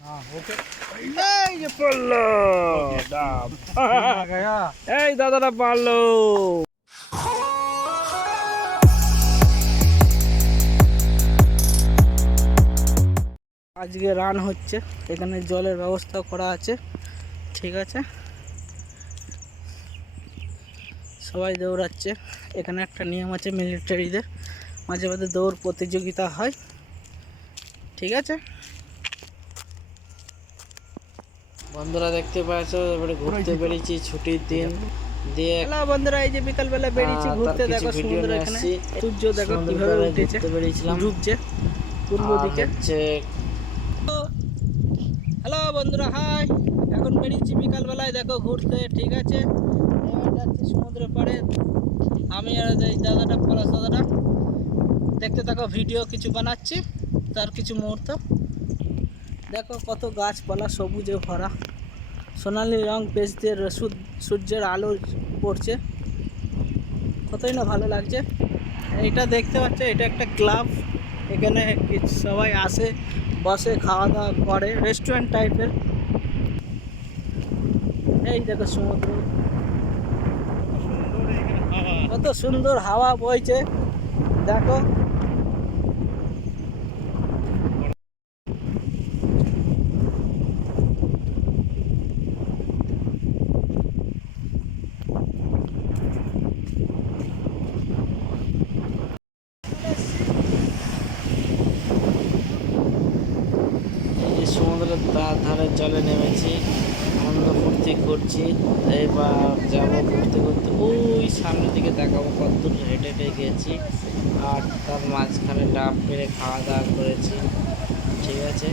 এই যে পড়লো ডাব। এই দাদাটা পারলো। আজকে রান হচ্ছে, এখানে জলের ব্যবস্থা করা আছে, ঠিক আছে। সবাই দৌড়াচ্ছে। এখানে একটা নিয়ম আছে মিলিটারিদের, মাঝে মাঝে দৌড় প্রতিযোগিতা হয়, ঠিক আছে। বন্ধুরা দেখতে পাচ্ছ, এবারে ঘুরতে বেরিয়েছি ছুটির দিন দিয়ে। বন্ধুরা এই যে বিকালবেলা বেরিয়েছি ঘুরতে, দেখো সমুদ্র, এখানে সূর্য দেখো কিভাবে উঠেছে, বেরিয়েছিলাম ডুবছে পূর্ব দিকে। হ্যালো বন্ধুরা, হাই। এখন বেরিয়েছি বিকালবেলায় দেখো ঘুরতে, ঠিক আছে। যাচ্ছি সমুদ্রের পাড়ে, আমি আর এই দাদাটা, পলাশ দাদাটা। দেখতে থাকো, ভিডিও কিছু বানাচ্ছি তার কিছু মুহূর্ত। দেখো কত গাছপালা সবুজে ভরা, সোনালি রং পেজ দিয়ে সূর্যের আলো পড়ছে, কতই না ভালো লাগছে। এটা দেখতে পাচ্ছ, এটা একটা ক্লাব। এখানে সবাই আসে, বসে, খাওয়া দাওয়া করে, রেস্টুরেন্ট টাইপের। এই দেখো সমুদ্র, কত সুন্দর হাওয়া বইছে, দেখো। সমুদ্রের ধারে জলে নেমেছি, আনন্দ ফুর্তি করছি। এবার যাবো ঘুরতে ঘুরতে, ওই সামনের দিকে দেখাবো কত হেঁটে হেঁটে গেছি, আর তার মাঝখানে ডাব পেরে খাওয়া দাওয়া করেছি, ঠিক আছে।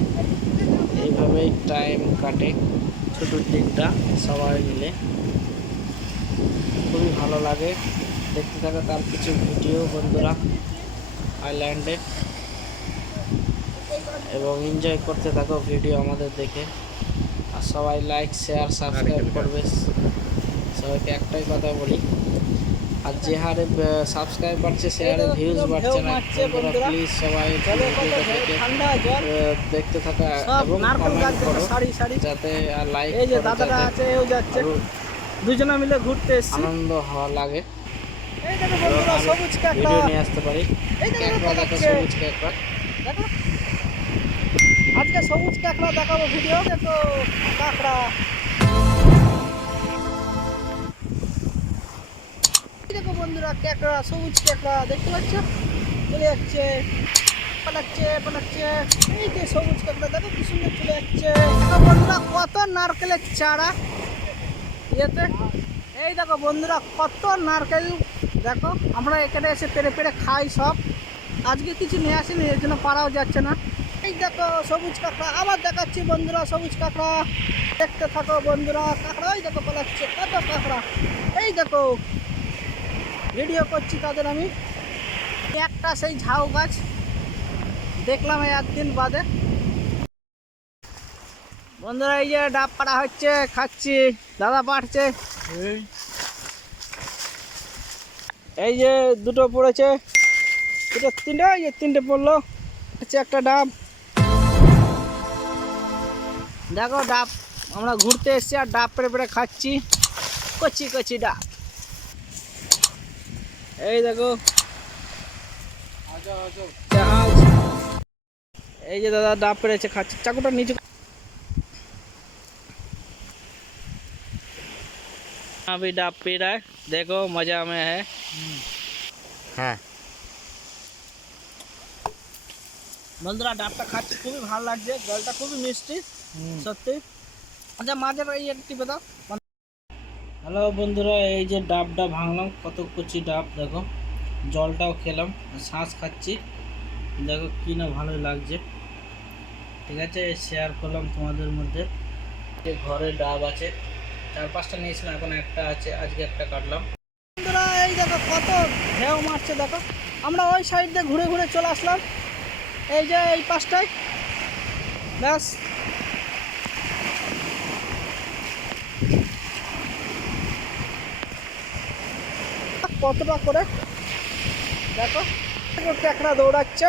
এইভাবেই টাইম কাটে ছুটির দিনটা সবাই মিলে, খুবই ভালো লাগে। দেখতে থাকো তার কিছু ভিডিও বন্ধুরা আইল্যান্ডে, এবং এনজয় করতে থাকো ভিডিও আমাদের দেখে। আর সবাই লাইক, শেয়ার, সাবস্ক্রাইব করবে। সবাইকে একটাই কথা বলি, আর যে হারে সাবস্ক্রাইব বাড়ছে সে হারে ভিউজ বাড়ছে না। প্লিজ সবাই দেখতে থাকা এবং কমেন্ট করো, যাতে আর লাইক দুজনে মিলে ঘুরতে আনন্দ হওয়া লাগে, ভিডিও নিয়ে আসতে পারি। সবুজ ক্যাকড়া, আজকে সবুজ কাঁকড়া দেখাবো ভিডিও। দেখো কাঁকড়া, দেখো বন্ধুরা কাঁকড়া, সবুজ কাঁকড়া দেখতে পাচ্ছ, চলে যাচ্ছে, পালাচ্ছে। এই যে সবুজ কাঁকড়া, দেখো কি সুন্দর চলে যাচ্ছে। বন্ধুরা কত নারকেলের চারা ইয়েতে, এই দেখো বন্ধুরা কত নারকেল, দেখো আমরা এখানে এসে পেরে পেরে খাই সব। আজকে কিছু নিয়ে আসিনি, এর জন্য পারাও যাচ্ছে না। এই দেখো সবুজ কাঁকড়া, আবার দেখাচ্ছি বন্ধুরা সবুজ কাঁকড়া, দেখতে থাকো বন্ধুরা। কাঁকড়া ওই দেখো পালাচ্ছে, কত কাঁকড়া, এই দেখো ভিডিও করছি তাদের আমি। একটা সেই ঝাউ গাছ দেখলাম এই একদিন বাদে। বন্ধুরা এই যে ডাব পাড়া হচ্ছে, খাচ্ছি, দাদা পাড়ছে। এই যে দুটো পড়েছে, দুটো তিনটে, এই যে তিনটে পড়লো, হচ্ছে একটা ডাব। দেখো ডাব, আমরা ঘুরতে এসেছি আর ডাব পেড়ে পেড়ে খাচ্ছি, কচি ডাব। এই দেখো জাহাজ, এই যে দাদা ডাব পেড়েছে খাচ্ছে, চাকুটা নিচে। अभी डाब पी रहा है, देखो मजा में है। হ্যাঁ বন্ধুরা ডাবটা খাচ্ছি, খুবই ভালো লাগছে, জলটা খুবই মিষ্টি সত্যি। আচ্ছা মাঝের এই একটি দাও। হ্যালো বন্ধুরা, এই যে ডাবটা ভাঙলাম, কত কচি ডাব, দেখো জলটাও খেলাম, শ্বাস খাচ্ছি, দেখো কি না ভালো লাগছে, ঠিক আছে। শেয়ার করলাম তোমাদের মধ্যে। ঘরে ডাব আছে, 4-5টা নিয়েছিলাম, এখন একটা আছে, আজকে একটা কাটলাম। বন্ধুরা এই দেখো কত ঢেউ মারছে, দেখো আমরা ওই সাইড দিয়ে ঘুরে ঘুরে চলে আসলাম, এই যে এই পাশটায়, ব্যাস। কতটা করে দেখো, কাঁকড়া দৌড়াচ্ছে,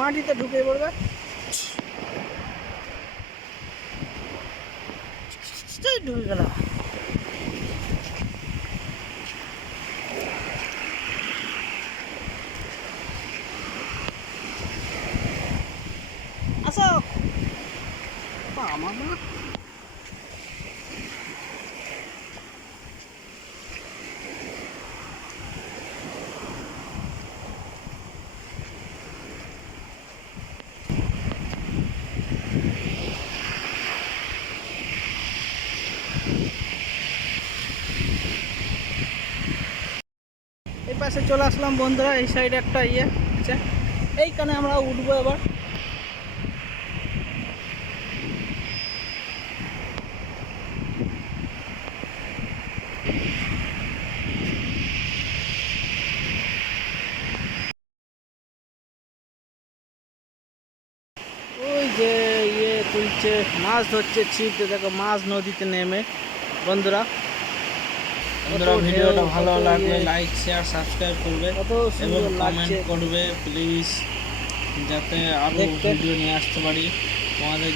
মাটিতে ঢুকে পড়বে, ঢুকে গেল। আসো আমার না এই পাশে চলে আসলাম বন্ধুরা। এই সাইডে একটা ইয়ে আছে, এইখানে আমরা উঠবো এবার। ওই যে ইয়ে তুলছে, মাছ ধরছে ছিপতে, দেখো মাছ নদীতে নেমে। বন্ধুরা বন্ধুরা ভিডিওটা ভালো লাগলে লাইক শেয়ার সাবস্ক্রাইব করবে কত এবং সুন্দর কমেন্ট লাগছে করবে প্লিজ, যাতে আরো দেখতে। ভিডিও নিয়ে আসতে পারি তোমাদের।